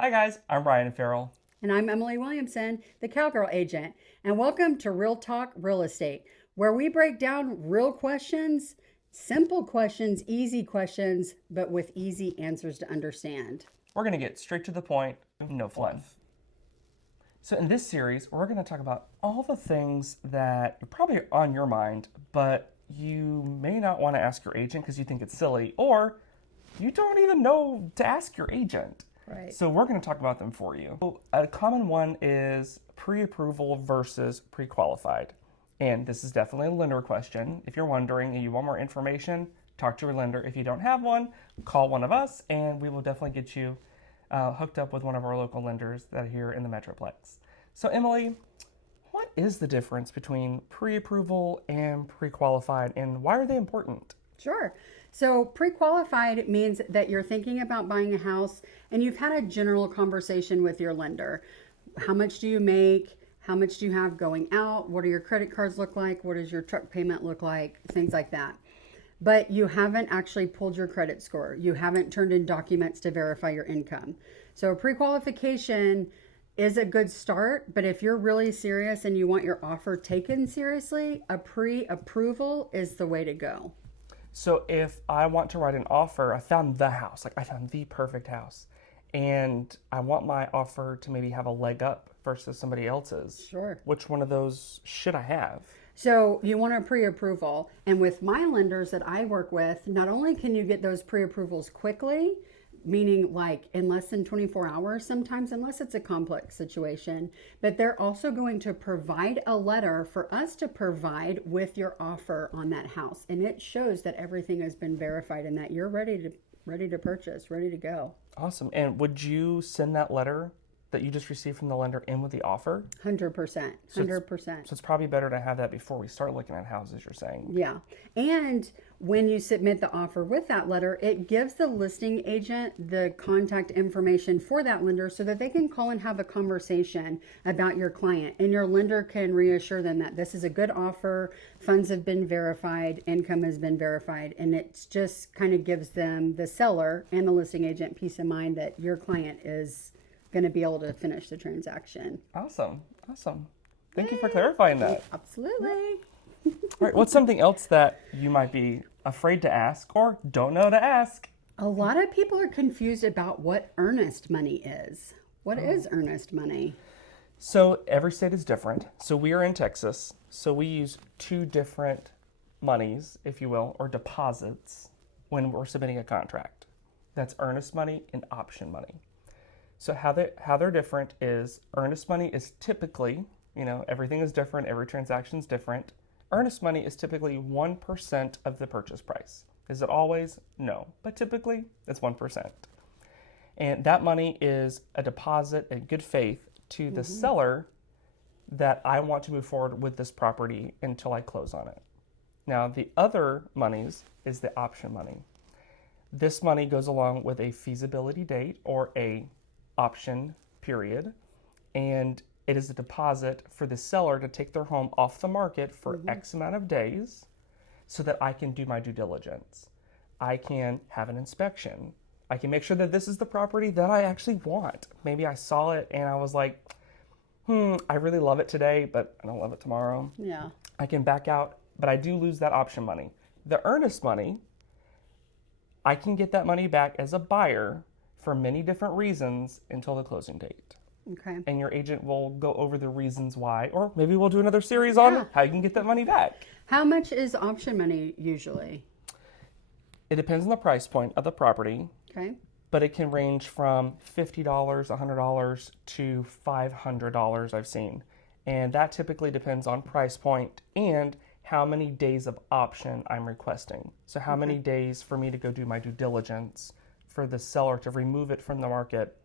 Hi guys, I'm Brian Farrell. And I'm Emily Williamson, the Cowgirl Agent. And welcome to Real Talk Real Estate, where we break down real questions, simple questions, easy questions, but with easy answers to understand. We're going to get straight to the point, no fluff. So in this series, we're going to talk about all the things that are probably on your mind, but you may not want to ask your agent because you think it's silly, or you don't even know to ask your agent. Right. So we're going to talk about them for you. So a common one is pre-approval versus pre-qualified. And this is definitely a lender question. If you're wondering and you want more information, talk to your lender. If you don't have one, call one of us and we will definitely get you hooked up with one of our local lenders that are here in the Metroplex. So Emily, what is the difference between pre-approval and pre-qualified and why are they important? Sure. So pre-qualified means that you're thinking about buying a house and you've had a general conversation with your lender. How much do you make? How much do you have going out? What do your credit cards look like? What does your truck payment look like? Things like that. But you haven't actually pulled your credit score. You haven't turned in documents to verify your income. So pre-qualification is a good start, but if you're really serious and you want your offer taken seriously, a pre-approval is the way to go. So if I want to write an offer, I found the house, like I found the perfect house, and I want my offer to maybe have a leg up versus somebody else's. Sure. Which one of those should I have? So you want a pre-approval. And with my lenders that I work with, not only can you get those pre-approvals quickly, meaning like in less than 24 hours sometimes, unless it's a complex situation, but they're also going to provide a letter for us to provide with your offer on that house. And it shows that everything has been verified and that you're ready to purchase, ready to go. Awesome. And would you send that letter that you just received from the lender in with the offer? 100%. So 100%. it's probably better to have that before we start looking at houses, you're saying. Yeah. And when you submit the offer with that letter, it gives the listing agent the contact information for that lender so that they can call and have a conversation about your client. And your lender can reassure them that this is a good offer, funds have been verified, income has been verified. And it just kind of gives them, the seller and the listing agent, peace of mind that your client is going to be able to finish the transaction. Awesome. Awesome. Thank you for clarifying that. Absolutely. All right. What's something else that you might be afraid to ask or don't know to ask? A lot of people are confused about what earnest money is. What is earnest money? So every state is different. So we are in Texas. So we use two different monies, if you will, or deposits when we're submitting a contract. That's earnest money and option money. So how they're different is earnest money is typically, everything is different, every transaction is different. Earnest money is typically 1% of the purchase price. Is it always? No, but typically it's 1%. And that money is a deposit in good faith to the seller that I want to move forward with this property until I close on it. Now, the other monies is the option money. This money goes along with a feasibility date or a option period, and it is a deposit for the seller to take their home off the market for X amount of days so that I can do my due diligence. I can have an inspection. I can make sure that this is the property that I actually want. Maybe I saw it and I was like, I really love it today, but I don't love it tomorrow. Yeah. I can back out, but I do lose that option money. The earnest money, I can get that money back as a buyer for many different reasons until the closing date. Okay. And your agent will go over the reasons why, or maybe we'll do another series on how you can get that money back. How much is option money usually? It depends on the price point of the property, Okay. but it can range from $50, $100 to $500 I've seen. And that typically depends on price point and how many days of option I'm requesting. So how many days for me to go do my due diligence for the seller to remove it from the market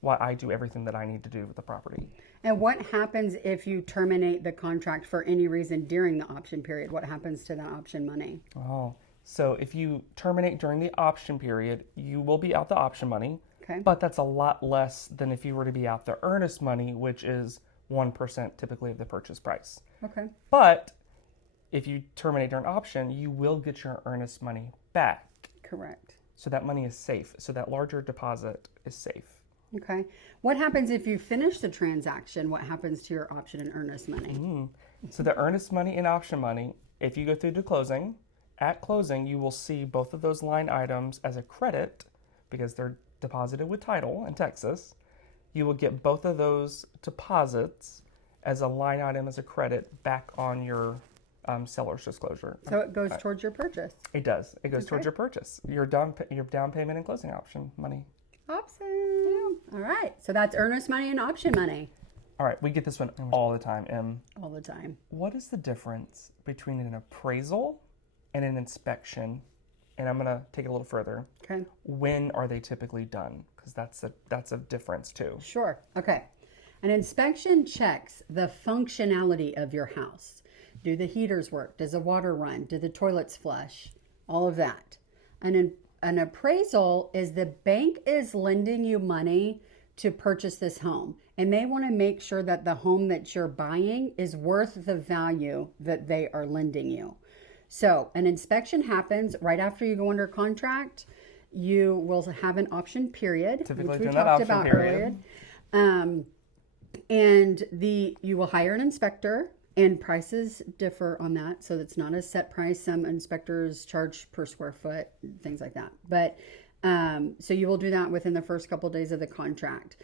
while I do everything that I need to do with the property. And what happens if you terminate the contract for any reason during the option period? What happens to the option money? Oh, so if you terminate during the option period, you will be out the option money, Okay. but that's a lot less than if you were to be out the earnest money, which is 1% typically of the purchase price. Okay. But if you terminate during option, you will get your earnest money back. Correct. So that money is safe. So that larger deposit is safe. Okay. What happens if you finish the transaction? What happens to your option and earnest money? So the earnest money and option money, if you go through to closing, at closing, you will see both of those line items as a credit because they're deposited with title in Texas. You will get both of those deposits as a line item as a credit back on your seller's disclosure. So it goes towards your purchase. It does. It goes towards your purchase, your down payment and closing option money. Awesome. All right. So that's earnest money and option money. All right, we get this one all the time. All the time. What is the difference between an appraisal and an inspection? And I'm going to take it a little further. Okay. When are they typically done? Because that's a difference too. Sure. Okay. An inspection checks the functionality of your house. Do the heaters work? Does the water run? Do the toilets flush? All of that. An appraisal is the bank is lending you money to purchase this home, and they want to make sure that the home that you're buying is worth the value that they are lending you. So an inspection happens right after you go under contract. You will have an option period, Typically which we during that talked option about period. earlier. And you will hire an inspector, and prices differ on that. So it's not a set price. Some inspectors charge per square foot, things like that. But so you will do that within the first couple of days of the contract.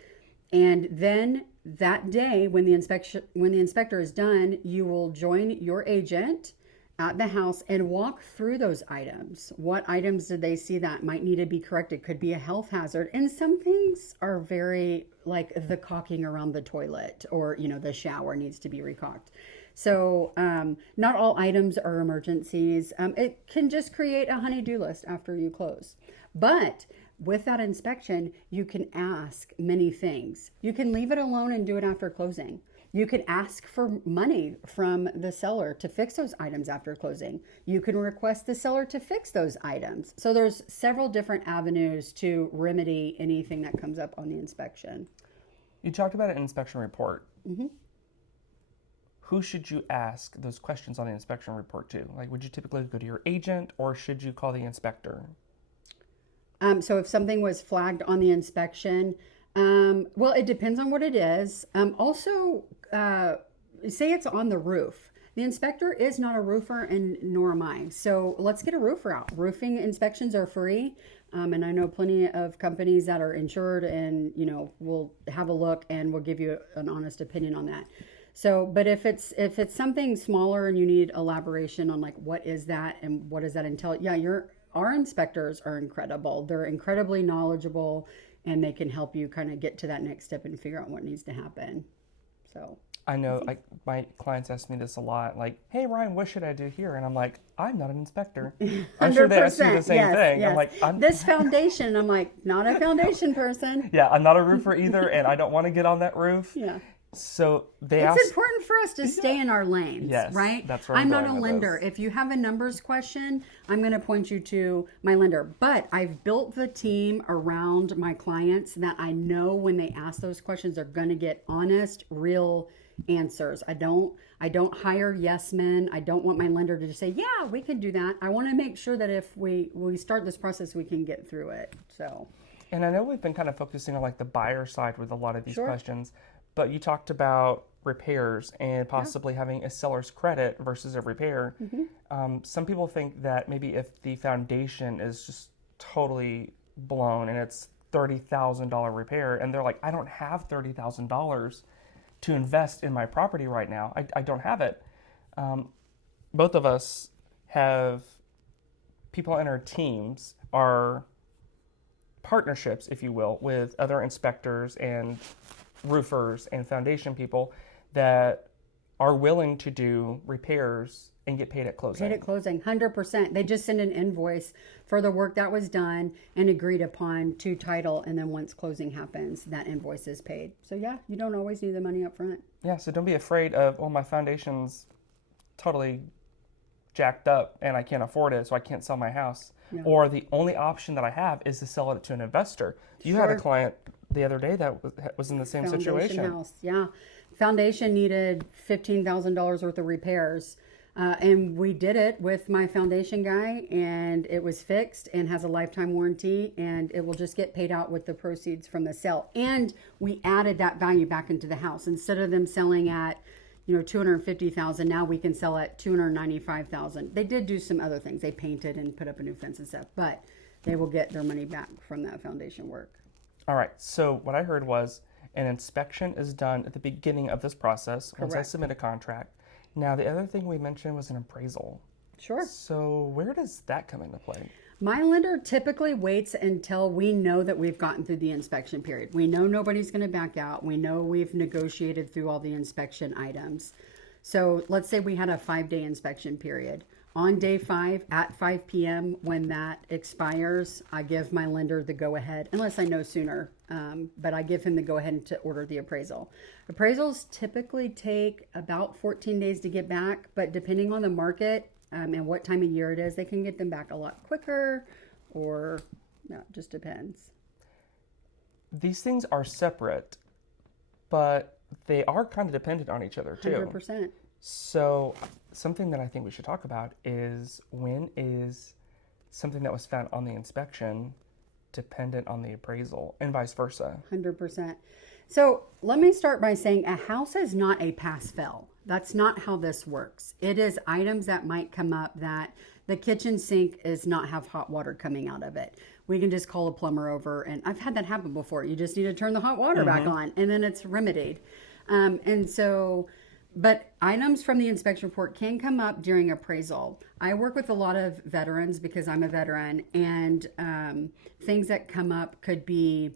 And then that day, when the inspector is done, you will join your agent at the house and walk through those items. What items did they see that might need to be corrected? Could be a health hazard. And some things are very, like the caulking around the toilet, or, the shower needs to be recaulked. So not all items are emergencies. It can just create a honey-do list after you close. But with that inspection, you can ask many things. You can leave it alone and do it after closing. You can ask for money from the seller to fix those items after closing. You can request the seller to fix those items. So there's several different avenues to remedy anything that comes up on the inspection. You talked about an inspection report. Mm-hmm. Who should you ask those questions on the inspection report to? Like, would you typically go to your agent, or should you call the inspector? So if something was flagged on the inspection, well, it depends on what it is. Also, say it's on the roof. The inspector is not a roofer, and nor am I. So let's get a roofer out. Roofing inspections are free. And I know plenty of companies that are insured and, will have a look and will give you an honest opinion on that. So, but if it's something smaller and you need elaboration on like, what is that and what does that entail? Yeah, our inspectors are incredible. They're incredibly knowledgeable, and they can help you kind of get to that next step and figure out what needs to happen. So I know, my clients ask me this a lot, like, hey, Ryan, what should I do here? And I'm like, I'm not an inspector. I'm sure they ask you the same thing. Yes. I'm like, this foundation, I'm like, not a foundation person. Yeah, I'm not a roofer either, and I don't want to get on that roof. Yeah. So it's important for us to stay in our lanes, yes, right? That's where I'm not a going with lender. this. If you have a numbers question, I'm going to point you to my lender. But I've built the team around my clients that I know when they ask those questions, they're going to get honest, real answers. I don't hire yes men. I don't want my lender to just say, yeah, we could do that. I want to make sure that if we start this process, we can get through it. So, and I know we've been kind of focusing on like the buyer side with a lot of these Sure. questions, but you talked about repairs and possibly having a seller's credit versus a repair. Mm-hmm. Some people think that maybe if the foundation is just totally blown and it's $30,000 repair, and they're like, I don't have $30,000 to invest in my property right now. I don't have it. Both of us have people in our teams, our partnerships, if you will, with other inspectors and roofers and foundation people that are willing to do repairs and get paid at closing. Paid at closing, 100%. They just send an invoice for the work that was done and agreed upon to title, and then once closing happens, that invoice is paid. So yeah, you don't always need the money up front. Yeah, so don't be afraid of, my foundation's totally jacked up and I can't afford it, so I can't sell my house. Yeah. Or the only option that I have is to sell it to an investor. You had a client the other day that was in the same situation. House, yeah. Foundation needed $15,000 worth of repairs. And we did it with my foundation guy, and it was fixed and has a lifetime warranty, and it will just get paid out with the proceeds from the sale. And we added that value back into the house. Instead of them selling at, $250,000, now we can sell at $295,000. They did do some other things. They painted and put up a new fence and stuff, but they will get their money back from that foundation work. All right. So what I heard was an inspection is done at the beginning of this process once I submit a contract. Now, the other thing we mentioned was an appraisal. Sure. So where does that come into play? My lender typically waits until we know that we've gotten through the inspection period. We know nobody's going to back out. We know we've negotiated through all the inspection items. So let's say we had a 5-day inspection period. On day 5 at 5 p.m. when that expires, I give my lender the go-ahead, unless I know sooner, but I give him the go-ahead to order the appraisal. Appraisals typically take about 14 days to get back, but depending on the market and what time of year it is, they can get them back a lot quicker, or no, it just depends. These things are separate, but they are kind of dependent on each other too. 100%. So something that I think we should talk about is, when is something that was found on the inspection dependent on the appraisal, and vice versa? 100%. So let me start by saying a house is not a pass-fail. That's not how this works. It is items that might come up, that the kitchen sink is not have hot water coming out of it. We can just call a plumber over, and I've had that happen before. You just need to turn the hot water back on, and then it's remedied. But items from the inspection report can come up during appraisal. I work with a lot of veterans because I'm a veteran, and things that come up could be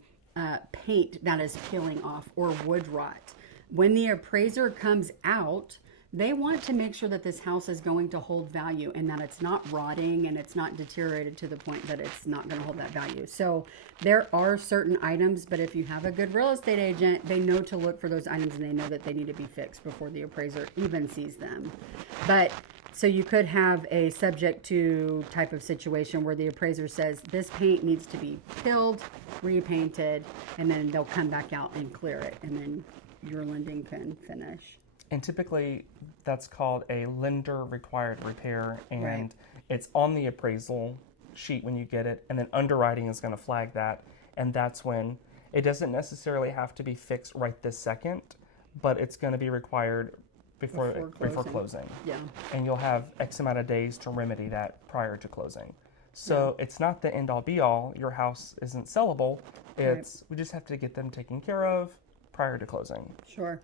paint that is peeling off, or wood rot. When the appraiser comes out, they want to make sure that this house is going to hold value, and that it's not rotting and it's not deteriorated to the point that it's not going to hold that value. So there are certain items, but if you have a good real estate agent, they know to look for those items, and they know that they need to be fixed before the appraiser even sees them. But so you could have a subject to type of situation where the appraiser says this paint needs to be peeled, repainted, and then they'll come back out and clear it, and then your lending can finish. And typically that's called a lender required repair, and Right. it's on the appraisal sheet when you get it, and then underwriting is going to flag that, and that's when it doesn't necessarily have to be fixed right this second, but it's going to be required before closing. Yeah. And you'll have X amount of days to remedy that prior to closing. So it's not the end all be all. Your house isn't sellable. It's we just have to get them taken care of prior to closing. Sure.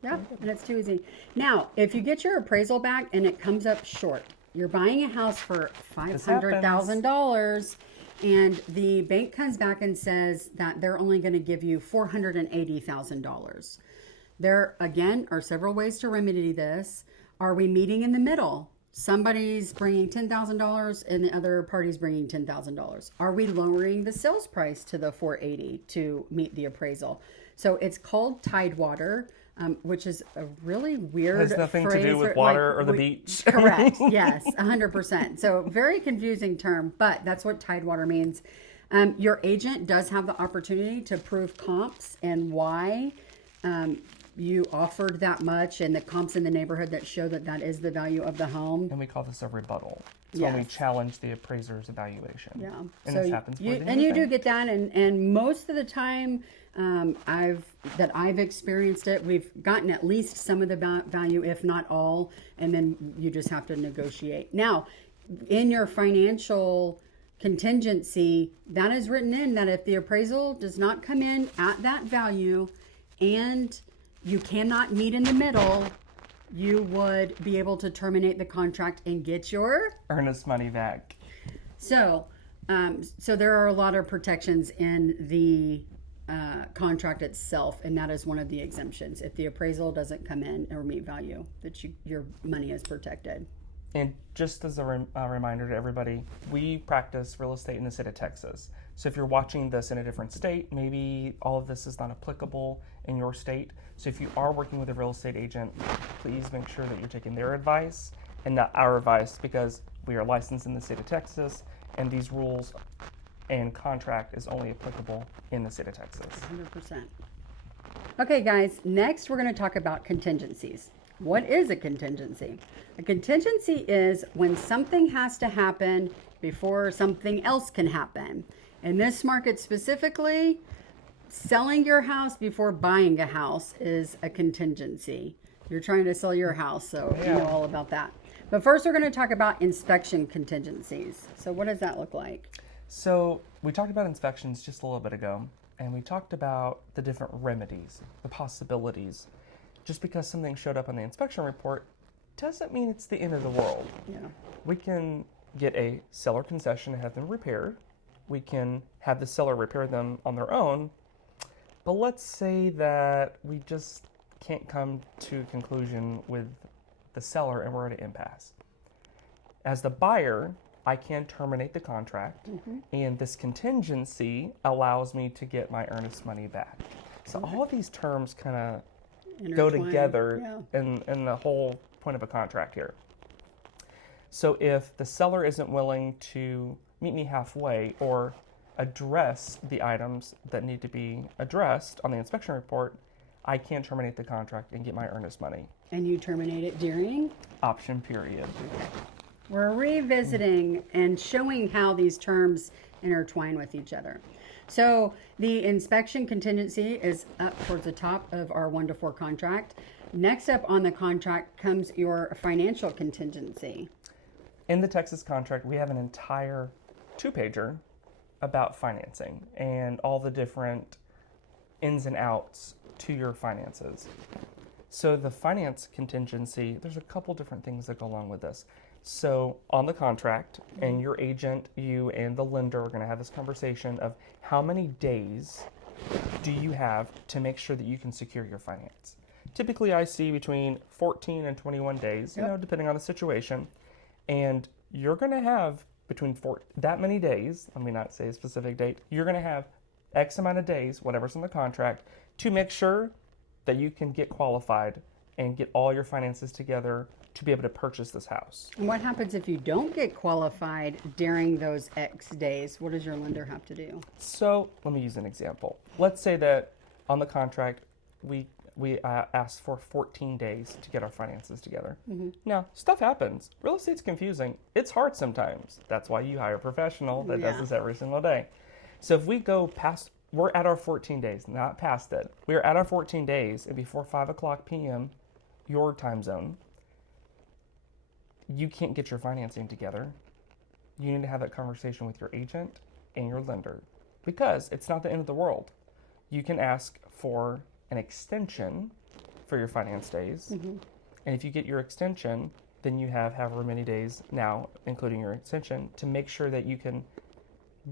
Yeah, and it's too easy. Now, if you get your appraisal back and it comes up short, you're buying a house for $500,000, and the bank comes back and says that they're only going to give you $480,000. There, again, are several ways to remedy this. Are we meeting in the middle? Somebody's bringing $10,000 and the other party's bringing $10,000. Are we lowering the sales price to the $480,000 to meet the appraisal? So it's called Tidewater, which is a really weird Has nothing phrase, to do with water or the beach. Correct. Yes, 100%. So very confusing term, but that's what Tidewater means. Your agent does have the opportunity to prove comps and why you offered that much, and the comps in the neighborhood that show that that is the value of the home. And we call this a rebuttal. It's when we challenge the appraiser's evaluation. Yeah. And so this happens more than and you do anything. get that, and most of the time I've experienced it, we've gotten at least some of the value, if not all, and then you just have to negotiate. Now, in your financial contingency, that is written in that if the appraisal does not come in at that value and you cannot meet in the middle, you would be able to terminate the contract and get your earnest money back. So there are a lot of protections in the contract itself, and that is one of the exemptions. If the appraisal doesn't come in or meet value, that your money is protected. And just as a reminder to everybody, we practice real estate in the state of Texas. So if you're watching this in a different state, maybe all of this is not applicable in your state. So if you are working with a real estate agent, please make sure that you're taking their advice and not our advice, because we are licensed in the state of Texas, and these rules and contract is only applicable in the state of Texas. 100%. Okay, guys, next we're going to talk about contingencies. What is a contingency? A contingency is when something has to happen before something else can happen. In this market specifically, selling your house before buying a house is a contingency. You're trying to sell your house, so you know all about that. But first, we're going to talk about inspection contingencies. So what does that look like? So we talked about inspections just a little bit ago, and we talked about the different remedies, the possibilities. Just because something showed up on the inspection report doesn't mean it's the end of the world. Yeah. We can get a seller concession and have them repaired. We can have the seller repair them on their own. But let's say that we just can't come to a conclusion with the seller and we're at an impasse. As the buyer, I can terminate the contract, and this contingency allows me to get my earnest money back. So all of these terms kind of go together in the whole point of a contract here. So if the seller isn't willing to meet me halfway or address the items that need to be addressed on the inspection report, I can terminate the contract and get my earnest money. And you terminate it during? Option period. We're revisiting and showing how these terms intertwine with each other. So the inspection contingency is up towards the top of our 1 to 4 contract. Next up on the contract comes your financial contingency. In the Texas contract, we have an entire 2-pager about financing and all the different ins and outs to your finances. So the finance contingency, there's a couple different things that go along with this. So on the contract, and your agent, you and the lender are going to have this conversation of how many days do you have to make sure that you can secure your finance. Typically, I see between 14 and 21 days, you know, depending on the situation. And you're going to have between that many days, let me not say a specific date, you're going to have X amount of days, whatever's in the contract, to make sure that you can get qualified and get all your finances together to be able to purchase this house. And what happens if you don't get qualified during those X days? What does your lender have to do? So let me use an example. Let's say that on the contract, we asked for 14 days to get our finances together. Now, stuff happens. Real estate's confusing. It's hard sometimes. That's why you hire a professional that does this every single day. So if we go past, we're at our 14 days, not past it. We are at our 14 days, and before 5 o'clock p.m., your time zone, you can't get your financing together. You need to have that conversation with your agent and your lender because it's not the end of the world. You can ask for an extension for your finance days. And if you get your extension, then you have however many days now, including your extension, to make sure that you can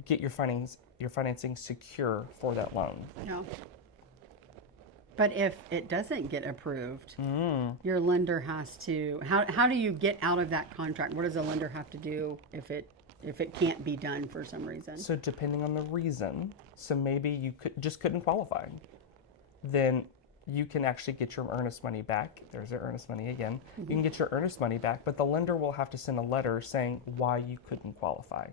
get your financing secure for that loan. Yeah. But if it doesn't get approved, your lender has to, how do you get out of that contract? What does a lender have to do if it can't be done for some reason? So depending on the reason, so maybe you couldn't qualify, then you can actually get your earnest money back. There's your earnest money again. You can get your earnest money back, but the lender will have to send a letter saying why you couldn't qualify.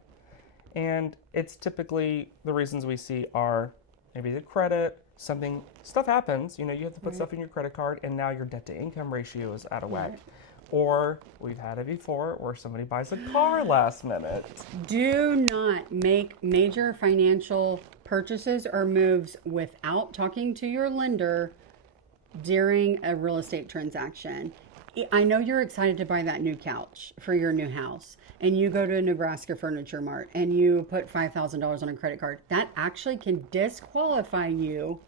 And it's typically, the reasons we see are maybe the credit, stuff happens, you know, you have to put stuff in your credit card and now your debt to income ratio is out of whack. Or we've had it before where somebody buys a car last minute. Do not make major financial purchases or moves without talking to your lender during a real estate transaction. I know you're excited to buy that new couch for your new house, and you go to Nebraska Furniture Mart and you put $5,000 on a credit card. That actually can disqualify you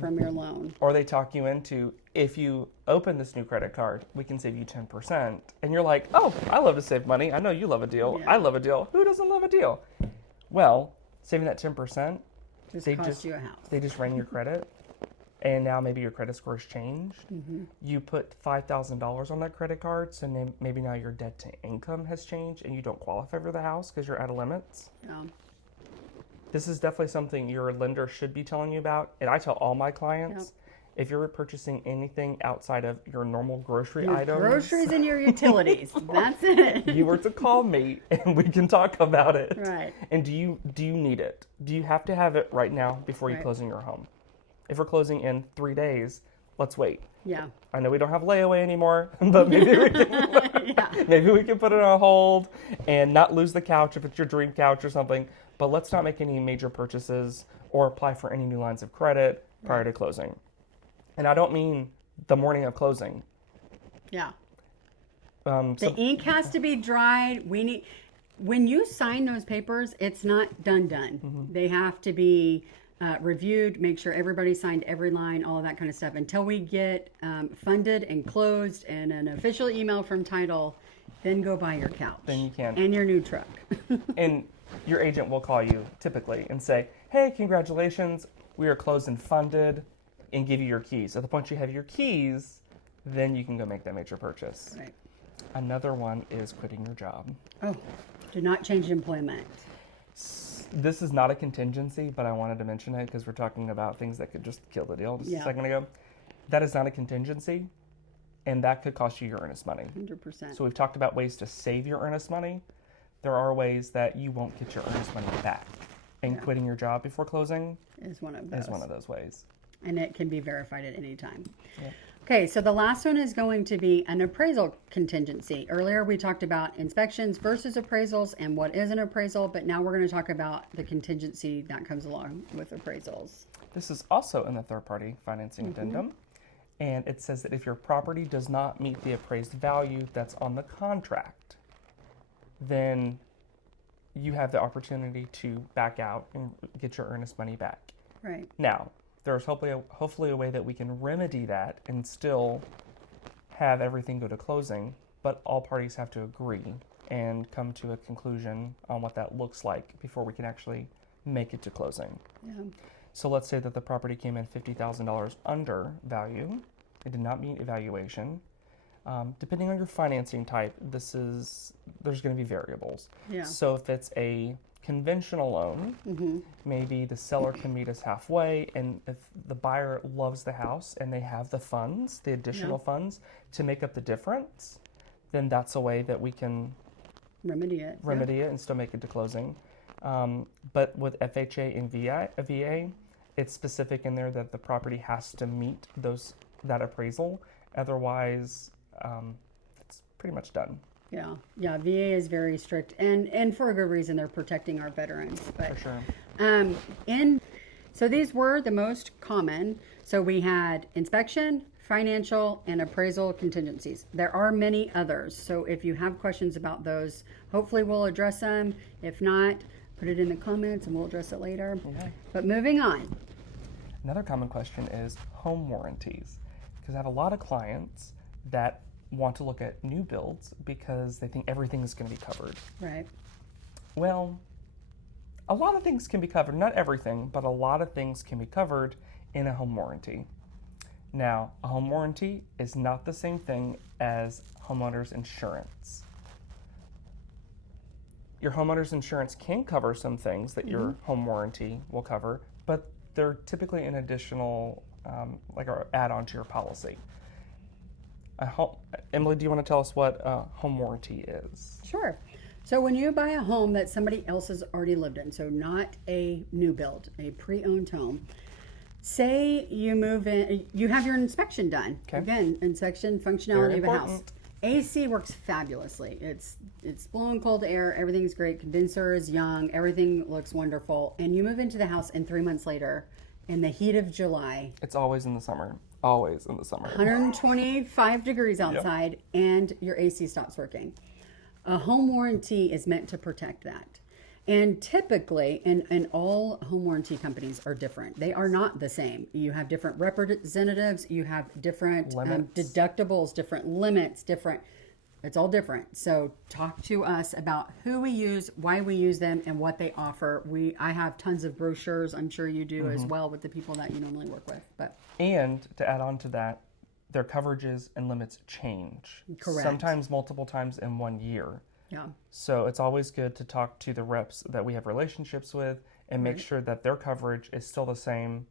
from your loan. Or they talk you into, if you open this new credit card, we can save you 10%. And you're like, oh, I love to save money. I know you love a deal. I love a deal. Who doesn't love a deal? Well, saving that 10%, cost you a house. They just ran your credit. And now maybe your credit score's changed. You put $5,000 on that credit card, so maybe now your debt to income has changed and you don't qualify for the house because you're out of limits. Yeah. This is definitely something your lender should be telling you about. And I tell all my clients, if you're purchasing anything outside of your normal grocery items. Groceries and your utilities. That's it. You were to call me and we can talk about it. Right. And do you need it? Do you have to have it right now before you close in your home? If we're closing in 3 days, let's wait. Yeah. I know we don't have layaway anymore, but maybe we can, Yeah. maybe we can put it on hold and not lose the couch if it's your dream couch or something. But let's not make any major purchases or apply for any new lines of credit prior to closing. And I don't mean the morning of closing. Yeah. So The ink has to be dried. When you sign those papers, it's not done. They have to be reviewed, make sure everybody signed every line, all of that kind of stuff. Until we get funded and closed and an official email from title, then go buy your couch. Then you can. And your new truck. And your agent will call you typically and say, hey, congratulations, we are closed and funded, and give you your keys. At the point you have your keys, then you can go make that major purchase. Right. Another one is quitting your job. Oh, do not change employment. This is not a contingency, but I wanted to mention it because we're talking about things that could just kill the deal just a second ago. That is not a contingency, and that could cost you your earnest money. 100%. So we've talked about ways to save your earnest money. There are ways that you won't get your earnest money back. And quitting your job before closing is one of those ways. And it can be verified at any time. Yeah. Okay, so the last one is going to be an appraisal contingency. Earlier we talked about inspections versus appraisals and what is an appraisal, but now we're going to talk about the contingency that comes along with appraisals. This is also in the third-party financing addendum, and it says that if your property does not meet the appraised value that's on the contract, then you have the opportunity to back out and get your earnest money back. Right. Now, there's hopefully a way that we can remedy that and still have everything go to closing, but all parties have to agree and come to a conclusion on what that looks like before we can actually make it to closing. Yeah. So let's say that the property came in $50,000 under value. It did not meet evaluation. Depending on your financing type, there's going to be variables. Yeah. So if it's a conventional loan, maybe the seller can meet us halfway, and if the buyer loves the house and they have the funds, the additional funds to make up the difference, then that's a way that we can remedy it and still make it to closing. But with FHA and VA, it's specific in there that the property has to meet that appraisal. Otherwise, it's pretty much done. Yeah, VA is very strict, and for a good reason. They're protecting our veterans. But, For sure. So these were the most common. So we had inspection, financial, and appraisal contingencies. There are many others. So if you have questions about those, hopefully we'll address them. If not, put it in the comments and we'll address it later. Okay. But moving on. Another common question is home warranties, because I have a lot of clients that want to look at new builds because they think everything is going to be covered. Right. Well, a lot of things can be covered. Not everything, but a lot of things can be covered in a home warranty. Now, a home warranty is not the same thing as homeowner's insurance. Your homeowner's insurance can cover some things that your home warranty will cover, but they're typically an additional, like an add-on to your policy. Emily, do you want to tell us what a home warranty is? Sure. So when you buy a home that somebody else has already lived in, so not a new build, a pre-owned home, say you move in, you have your inspection done. Okay. Again, inspection, functionality of a house. important. AC works fabulously. It's blowing cold air, everything's great, condenser is young, everything looks wonderful. And you move into the house and 3 months later, in the heat of July, It's always in the summer. Always in the summer. 125 degrees outside, and your AC stops working. A home warranty is meant to protect that. And typically, and all home warranty companies are different. They are not the same. You have different representatives, you have different deductibles, different limits, it's all different. So talk to us about who we use, why we use them, and what they offer. I have tons of brochures. I'm sure you do as well with the people that you normally work with. And to add on to that, their coverages and limits change. Correct. Sometimes multiple times in 1 year. Yeah. So it's always good to talk to the reps that we have relationships with and make sure that their coverage is still the same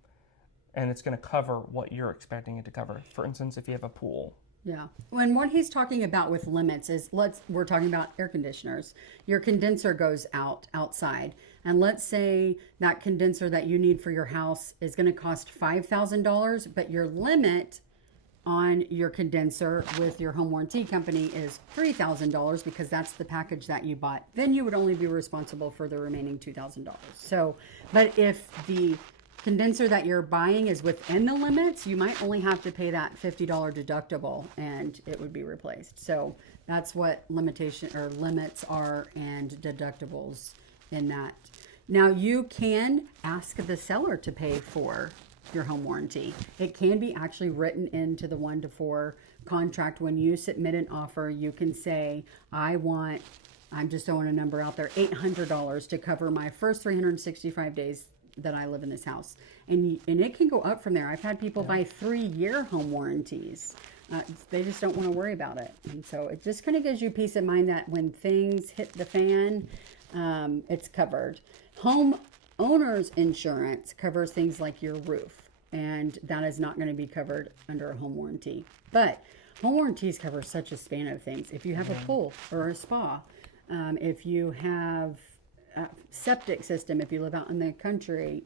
and it's going to cover what you're expecting it to cover. For instance, if you have a pool. Yeah. And what he's talking about with limits is we're talking about air conditioners. Your condenser goes outside. And let's say that condenser that you need for your house is going to cost $5,000, but your limit on your condenser with your home warranty company is $3,000 because that's the package that you bought, then you would only be responsible for the remaining $2,000. So, but if the condenser that you're buying is within the limits, you might only have to pay that $50 deductible and it would be replaced. So that's what limitation or limits are and deductibles in that. Now you can ask the seller to pay for your home warranty. It can be actually written into the 1 to 4 contract. When you submit an offer, you can say, I'm just throwing a number out there, $800 to cover my first 365 days that I live in this house. And it can go up from there. I've had people buy 3-year home warranties. They just don't want to worry about it. And so it just kind of gives you peace of mind that when things hit the fan, it's covered. Home owner's insurance covers things like your roof, and that is not going to be covered under a home warranty. But home warranties cover such a span of things. If you have a pool or a spa, if you have a septic system, if you live out in the country,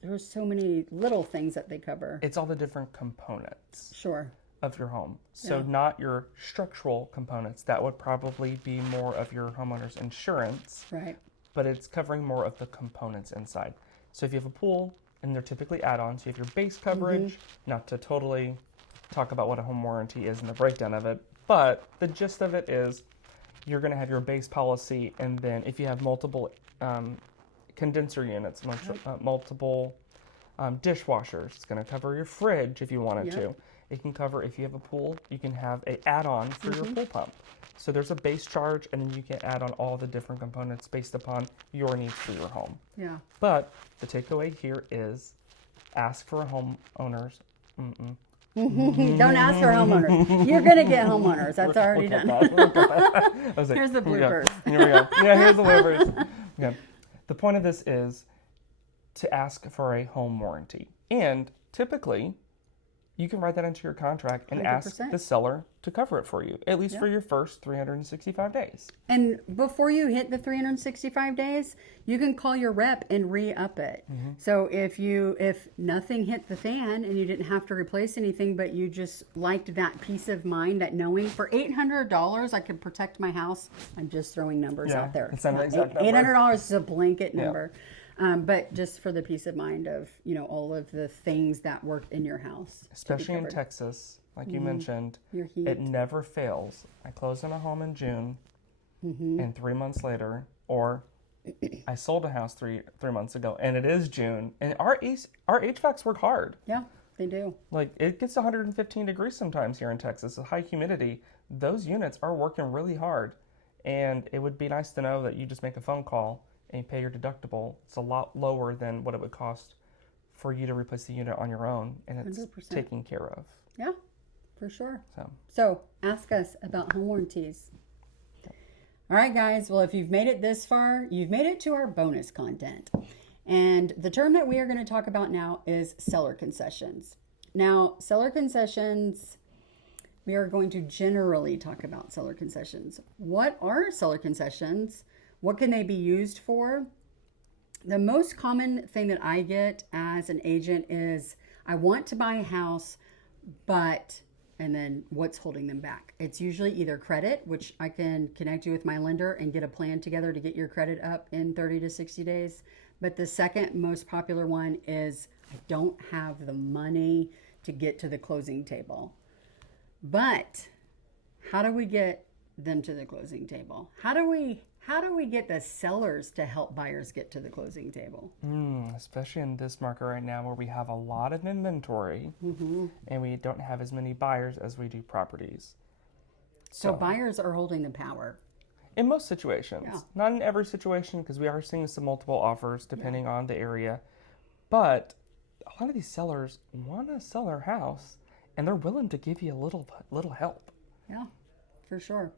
there's so many little things that they cover. It's all the different components. Sure. Of your home. So not your structural components. That would probably be more of your homeowner's insurance. Right. But it's covering more of the components inside. So if you have a pool, and they're typically add-ons, you have your base coverage, not to totally talk about what a home warranty is and the breakdown of it, but the gist of it is you're going to have your base policy, and then if you have multiple condenser units, multiple dishwashers, it's going to cover your fridge if you wanted to. It can cover, if you have a pool, you can have an add-on for your pool pump. So there's a base charge, and then you can add on all the different components based upon your needs for your home. Yeah. But the takeaway here is ask for a homeowner's. Don't ask for homeowners. You're going to get homeowners. That's already done. Here's the bloopers. Here we go. Yeah, here's the bloopers. Yeah. The point of this is to ask for a home warranty. And typically, you can write that into your contract and 100%. Ask the seller to cover it for you, at least for your first 365 days. And before you hit the 365 days, you can call your rep and re-up it. So if nothing hit the fan and you didn't have to replace anything, but you just liked that peace of mind, that knowing for $800 I could protect my house. I'm just throwing numbers out there. It's not an exact number. $800 is a blanket number. But just for the peace of mind of, all of the things that work in your house. Especially in Texas, like you mentioned, it never fails. I closed on a home in June, and 3 months later, or I sold a house three months ago, and it is June, and our HVACs work hard. Yeah, they do. Like, it gets 115 degrees sometimes here in Texas, with high humidity. Those units are working really hard, and it would be nice to know that you just make a phone call and you pay your deductible. It's a lot lower than what it would cost for you to replace the unit on your own, and it's 100%. Taken care of. Yeah, for sure. So ask us about home warranties. All right, guys. Well, if you've made it this far, you've made it to our bonus content. And the term that we are going to talk about now is seller concessions. Now, seller concessions, we are going to generally talk about seller concessions. What are seller concessions? What can they be used for? The most common thing that I get as an agent is, I want to buy a house, but, and then what's holding them back? It's usually either credit, which I can connect you with my lender and get a plan together to get your credit up in 30 to 60 days. But the second most popular one is, I don't have the money to get to the closing table. But how do we get them to the closing table? How do we get the sellers to help buyers get to the closing table? Especially in this market right now where we have a lot of inventory and we don't have as many buyers as we do properties. So buyers are holding the power. In most situations. Not in every situation, because we are seeing some multiple offers depending on the area. But a lot of these sellers want to sell their house and they're willing to give you a little help. Yeah, for sure.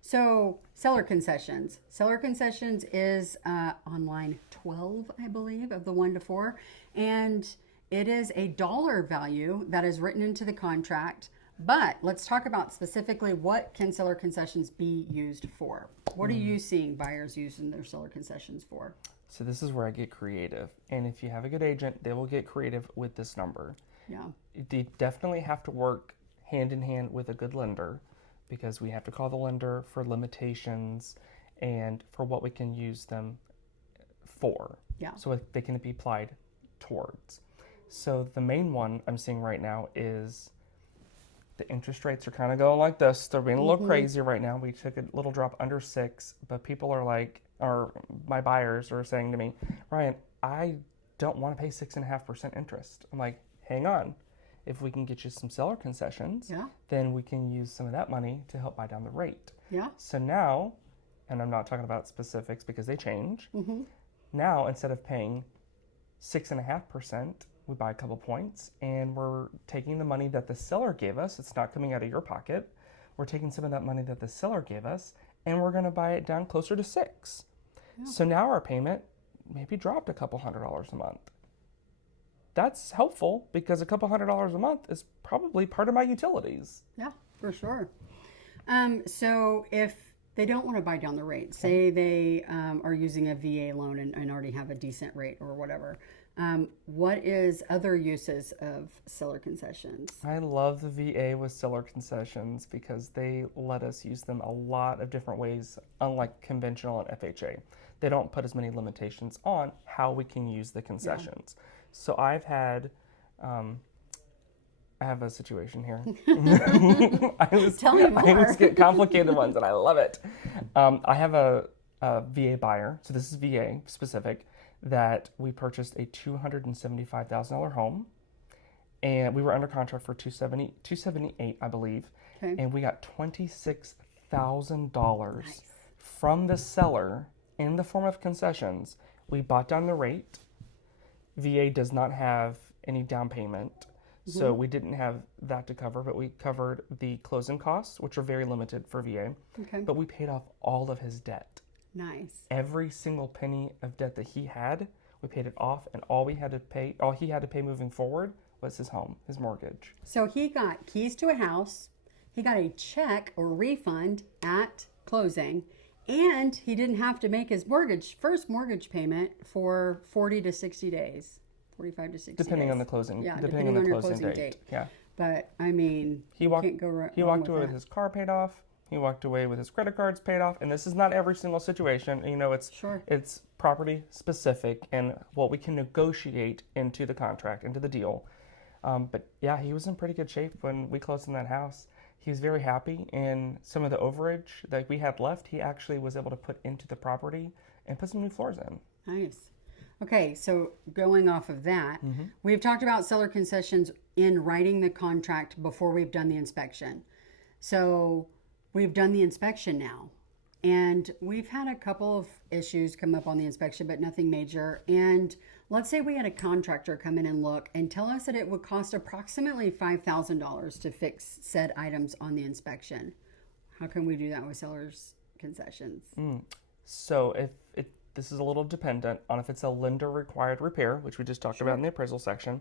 So seller concessions. Seller concessions is on line 12, I believe, of the 1 to 4. And it is a dollar value that is written into the contract. But let's talk about specifically what can seller concessions be used for. What are you seeing buyers using their seller concessions for? So this is where I get creative. And if you have a good agent, they will get creative with this number. Yeah. They definitely have to work hand in hand with a good lender, because we have to call the lender for limitations and for what we can use them for. Yeah. So they can be applied towards. So the main one I'm seeing right now is the interest rates are kind of going like this. They're being a little crazy right now. We took a little drop under 6, but people are like, or my buyers are saying to me, Ryan, I don't want to pay 6.5% interest. I'm like, hang on. If we can get you some seller concessions, then we can use some of that money to help buy down the rate. Yeah. So now, and I'm not talking about specifics because they change. Now, instead of paying 6.5%, we buy a couple points, and we're taking the money that the seller gave us. It's not coming out of your pocket. We're taking some of that money that the seller gave us, and we're going to buy it down closer to 6. So now our payment maybe dropped a couple $100 a month. That's helpful because a couple $100 a month is probably part of my utilities. Yeah, for sure. So if they don't want to buy down the rate, say they are using a VA loan and already have a decent rate or whatever, what is other uses of seller concessions? I love the VA with seller concessions because they let us use them a lot of different ways, unlike conventional and FHA. They don't put as many limitations on how we can use the concessions. So I've had, I have a situation here. Tell me more. I always get complicated ones, and I love it. I have a VA buyer, so this is VA specific, that we purchased a $275,000 home, and we were under contract for $278, I believe, and we got $26,000 from the seller in the form of concessions. We bought down the rate. VA does not have any down payment, so we didn't have that to cover, but we covered the closing costs, which are very limited for VA. But we paid off all of his debt. Nice. Every single penny of debt that he had, we paid it off, and all he had to pay moving forward was his home, his mortgage. So he got keys to a house, he got a check or refund at closing, and he didn't have to make his first mortgage payment for 40 to 60 days, 45 to 60 depending days. on the closing, Yeah, depending on the closing date. Yeah. But I mean, He walked away with his car paid off. He walked away with his credit cards paid off. And this is not every single situation. You know, it's property specific and what we can negotiate into the contract, into the deal. But yeah, he was in pretty good shape when we closed on that house. He was very happy, and some of the overage that we had left, he actually was able to put into the property and put some new floors in. Nice. Okay, so going off of that, we've talked about seller concessions in writing the contract before we've done the inspection. So we've done the inspection now, and we've had a couple of issues come up on the inspection, but nothing major. And let's say we had a contractor come in and look and tell us that it would cost approximately $5,000 to fix said items on the inspection. How can we do that with seller's concessions? So this is a little dependent on if it's a lender required repair, which we just talked about in the appraisal section.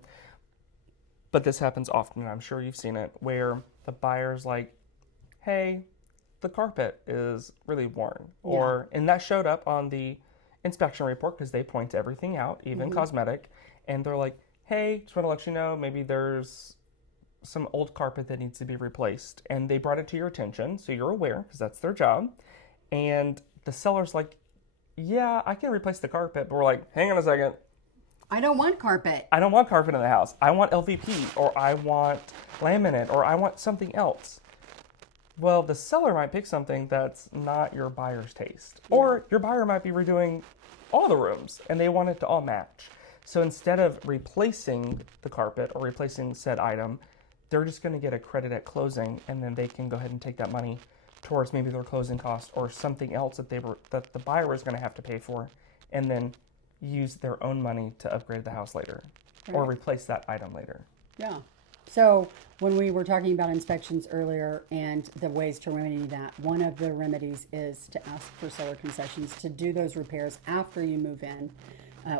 But this happens often, and I'm sure you've seen it, where the buyer's like, hey, the carpet is really worn. And that showed up on the inspection report because they point everything out, even cosmetic. And they're like, hey, just want to let you know, maybe there's some old carpet that needs to be replaced. And they brought it to your attention, so you're aware, because that's their job. And the seller's like, yeah, I can replace the carpet. But we're like, hang on a second. I don't want carpet. I don't want carpet in the house. I want LVP, or I want laminate, or I want something else. Well, the seller might pick something that's not your buyer's taste. Or your buyer might be redoing all the rooms, and they want it to all match. So instead of replacing the carpet or replacing said item, they're just going to get a credit at closing, and then they can go ahead and take that money towards maybe their closing cost or something else that the buyer was going to have to pay for, and then use their own money to upgrade the house later or replace that item later. Yeah. So when we were talking about inspections earlier and the ways to remedy that, one of the remedies is to ask for seller concessions to do those repairs after you move in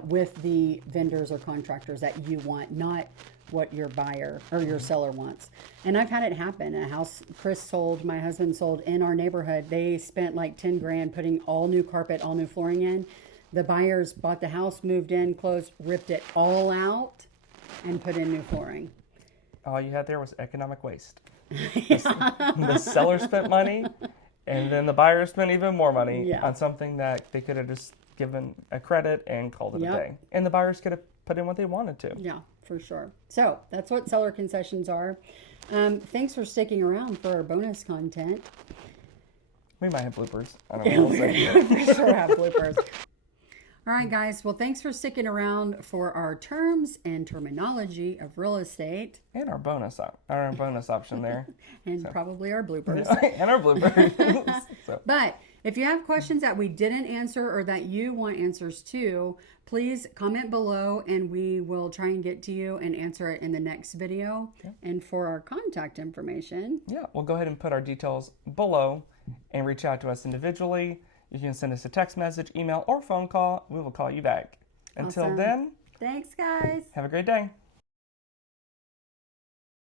with the vendors or contractors that you want, not what your buyer or your seller wants. And I've had it happen. A house my husband sold in our neighborhood. They spent like 10 grand putting all new carpet, all new flooring in. The buyers bought the house, moved in, closed, ripped it all out, and put in new flooring. All you had there was economic waste. The seller spent money, and then the buyer spent even more money on something that they could have just given a credit and called it a day. And the buyers could have put in what they wanted to. Yeah, for sure. So that's what seller concessions are. Thanks for sticking around for our bonus content. We might have bloopers. I don't know. We'll see. For sure have bloopers. All right, guys. Well, thanks for sticking around for our terms and terminology of real estate. And our bonus option there. And probably our bloopers. And our bloopers. But if you have questions that we didn't answer or that you want answers to, please comment below and we will try and get to you and answer it in the next video. And for our contact information. We'll go ahead and put our details below and reach out to us individually. You can send us a text message, email, or phone call. We will call you back. Until then, thanks, guys. Have a great day.